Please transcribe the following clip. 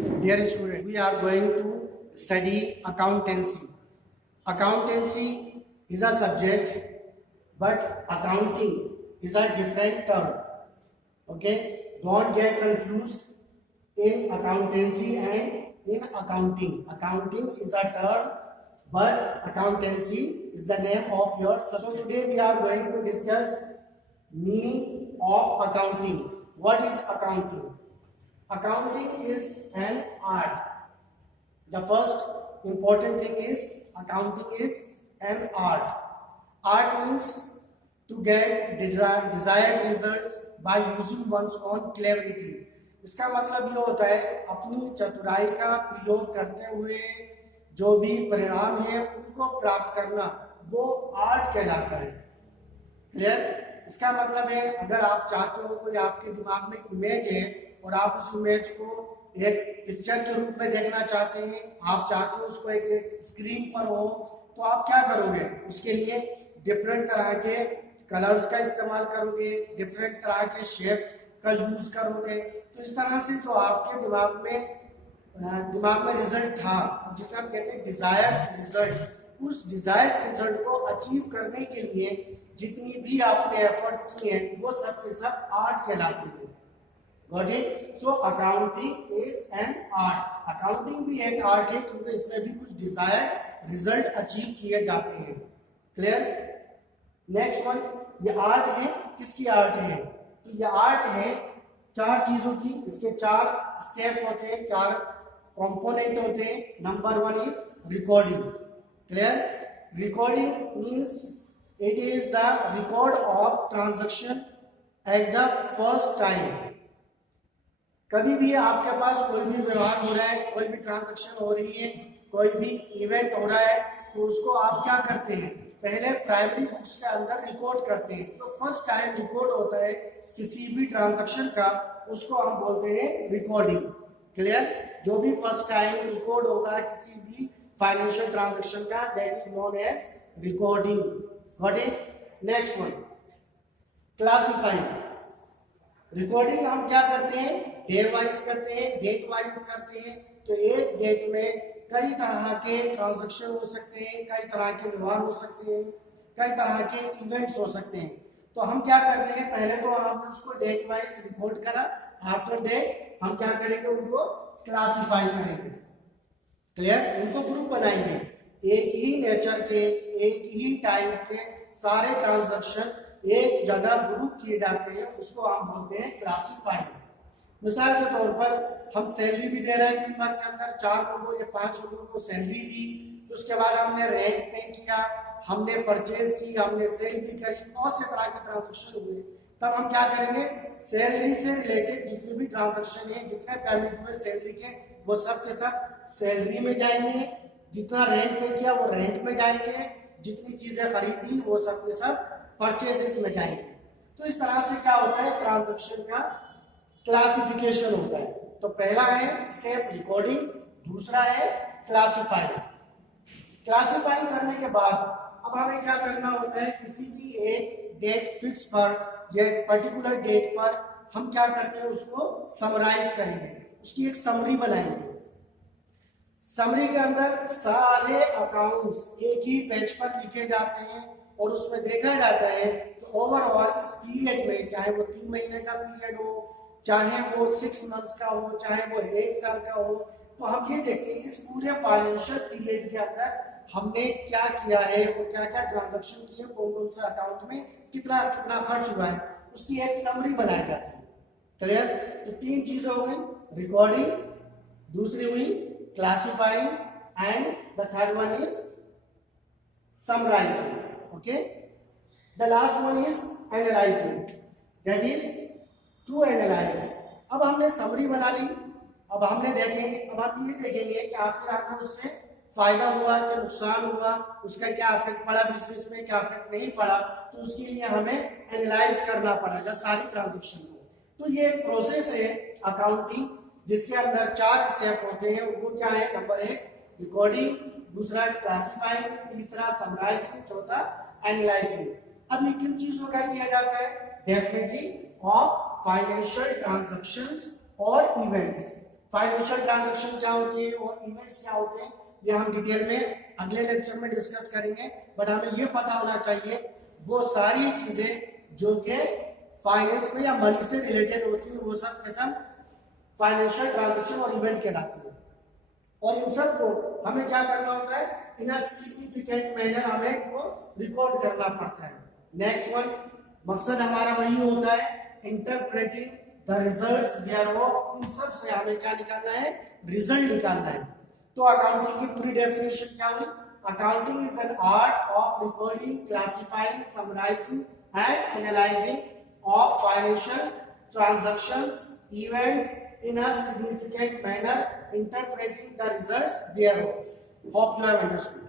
Dear student, we are going to study accountancy. Accountancy is a subject, but accounting is a different term. Okay, don't get confused in accountancy and in accounting. Accounting is a term, but accountancy is the name of your subject. So today we are going to discuss meaning of accounting. What is accounting? Accounting is an art. The first important thing is accounting is an art. Art means to get desired results by using one's own cleverity. इसका मतलब ये होता है अपनी चतुराई का प्रयोग करते हुए जो भी परिणाम है उनको प्राप्त करना, वो आर्ट कहलाता है। क्लियर? इसका मतलब है अगर आप चाहते हो, कोई आपके दिमाग में इमेज है और आप उस इमेज को एक पिक्चर के रूप में देखना चाहते हैं, आप चाहते हो उसको एक स्क्रीन पर हो, तो आप क्या करोगे? उसके लिए डिफरेंट तरह के कलर्स का इस्तेमाल करोगे, डिफरेंट तरह के शेप का यूज करोगे। तो इस तरह से जो आपके दिमाग में रिजल्ट था, जिसे हम कहते हैं डिजायर्ड रिजल्ट, उस डिजायर्ड रिजल्ट को अचीव करने के लिए जितनी भी आपने एफर्ट्स किए हैं वो सब के सब आर्ट कहलाते हैं। Got it? So accounting is an art. Accounting भी एक आर्ट है क्योंकि इसमें भी कुछ डिजायर्ड रिजल्ट अचीव किए जाते हैं। क्लियर? नेक्स्ट वन, ये आर्ट है, किसकी आर्ट है? तो ये आर्ट है चार चीजों की। इसके चार स्टेप होते हैं, चार कंपोनेंट होते हैं। Number one is recording. Clear? Recording means it is the record of transaction at the first time. कभी भी आपके पास कोई भी व्यवहार हो रहा है, कोई भी ट्रांजैक्शन हो रही है, कोई भी इवेंट हो रहा है, तो उसको आप क्या करते हैं? पहले प्राइमरी बुक्स के अंदर रिकॉर्ड करते हैं। तो फर्स्ट टाइम रिकॉर्ड होता है किसी भी ट्रांजैक्शन का, उसको हम बोलते हैं रिकॉर्डिंग। क्लियर? जो भी फर्स्ट टाइम रिकॉर्ड होगा किसी भी फाइनेंशियल ट्रांजैक्शन का, that is known as recording. Got it? Next one, classifying. Recording हम क्या करते हैं? डे वाइज करते हैं, डेट वाइज करते हैं। तो एक डेट में कई तरह के ट्रांजैक्शन हो सकते हैं, कई तरह के व्यवहार हो सकते हैं, कई तरह के इवेंट्स हो सकते हैं। तो हम क्या करते हैं? पहले तो हमने उसको डेट वाइज रिकॉर्ड करा, आफ्टर डेट हम क्या करेंगे? उनको क्लासिफाई करेंगे। क्लियर? उनको ग्रुप बनाएंगे। एक ही नेचर के, एक ही टाइप के सारे ट्रांजैक्शन एक जगह ग्रुप किए जाते हैं, उसको हम बोलते हैं क्लासिफाइंग। मिसाल के तौर पर हम सैलरी भी दे रहे हैं, दिन भर के अंदर 4 लोगों या 5 लोगों को सैलरी दी, तो उसके बाद हमने रेंट पे किया, हमने परचेज की, हमने सेल भी करी, बहुत से तरह के ट्रांजैक्शन हुए। तब हम क्या करेंगे? सैलरी से रिलेटेड जितने भी ट्रांजैक्शन है, जितने पेमेंट हुए सैलरी के, वो सब के सब सैलरी में जाएंगे। जितना रेंट पे किया वो रेंट में जाएंगे, जितनी चीजें खरीदी वो सब के सब परचेजेस में जाएंगे। तो इस तरह से क्या होता है? ट्रांजैक्शन का क्लासिफिकेशन होता है। तो पहला है स्टेप रिकॉर्डिंग, दूसरा है क्लासिफाइंग। क्लासिफाइंग करने के बाद अब हमें क्या करना होता है? किसी भी एक डेट फिक्स पर या एक पर्टिकुलर डेट पर हम क्या करते हैं? उसको समराइज करेंगे, उसकी एक समरी बनाएंगे। समरी के अंदर सारे अकाउंट्स एक ही पेज पर लिखे जाते हैं और उसमें देखा जाता है कि ओवरऑल इस पीरियड में, चाहे वो 3 महीने का पीरियड हो, चाहे वो 6 मंथ्स का हो, चाहे वो 1 साल का हो, तो हम ये देखते हैं इस पूरे फाइनेंशियल पीरियड के अंदर हमने क्या किया है, वो क्या क्या ट्रांजैक्शन किए, कौन कौन सा अकाउंट में कितना कितना खर्च हुआ है, उसकी एक समरी बनाई जाती है। क्लियर? तो 3 चीजें हो गई, रिकॉर्डिंग, दूसरी हुई classifying, and the third one is summarising. Okay? The last one is analysing, that is to analyse. अब हमने समरी बना ली, अब हम ये देखेंगे कि आखिर हमें उससे फायदा हुआ कि नुकसान हुआ, उसका क्या इफेक्ट पड़ा बिजनेस में, क्या इफेक्ट नहीं पड़ा। तो उसके लिए हमें एनालाइज करना पड़ेगा सारी ट्रांजैक्शन को। तो ये एक प्रोसेस है अकाउंटिंग, जिसके अंदर 4 स्टेप होते हैं। वो क्या है? नंबर 1 रिकॉर्डिंग, दूसरा क्लासिफाइंग, तीसरा समराइजिंग, चौथा एनालाइजिंग। अब ये किन चीजों का किया जाता है? डेफिनेटली ऑफ फाइनेंशियल ट्रांजैक्शंस और इवेंट्स। फाइनेंशियल ट्रांजैक्शन क्या होती है और इवेंट्स क्या होते हैं, ये हम डिटेल में अगले लेक्चर में डिस्कस करेंगे। बट हमें ये पता होना चाहिए वो सारी चीजें जो कि फाइनेंस में या मनी से रिलेटेड होती है वो सब के सब फाइनेंशियल ट्रांजैक्शन और इवेंट कहलाती है। और इन सब को हमें क्या करना होता है, इन अ सिग्निफिकेंट मैनर हमें वो रिकॉर्ड करना पड़ता है। नेक्स्ट वन, मकसद हमारा वही होता है इंटरप्रेटिंग द रिजल्ट्स देयरऑफ। इन सब से हमें क्या निकालना है, रिजल्ट निकालना है। तो अकाउंटिंग की पूरी डेफिनेशन क्या हुई, accounting is an art of recording, classifying, summarising and analysing of financial transactions, events in a significant manner, interpreting the results thereof. Hope you have understood.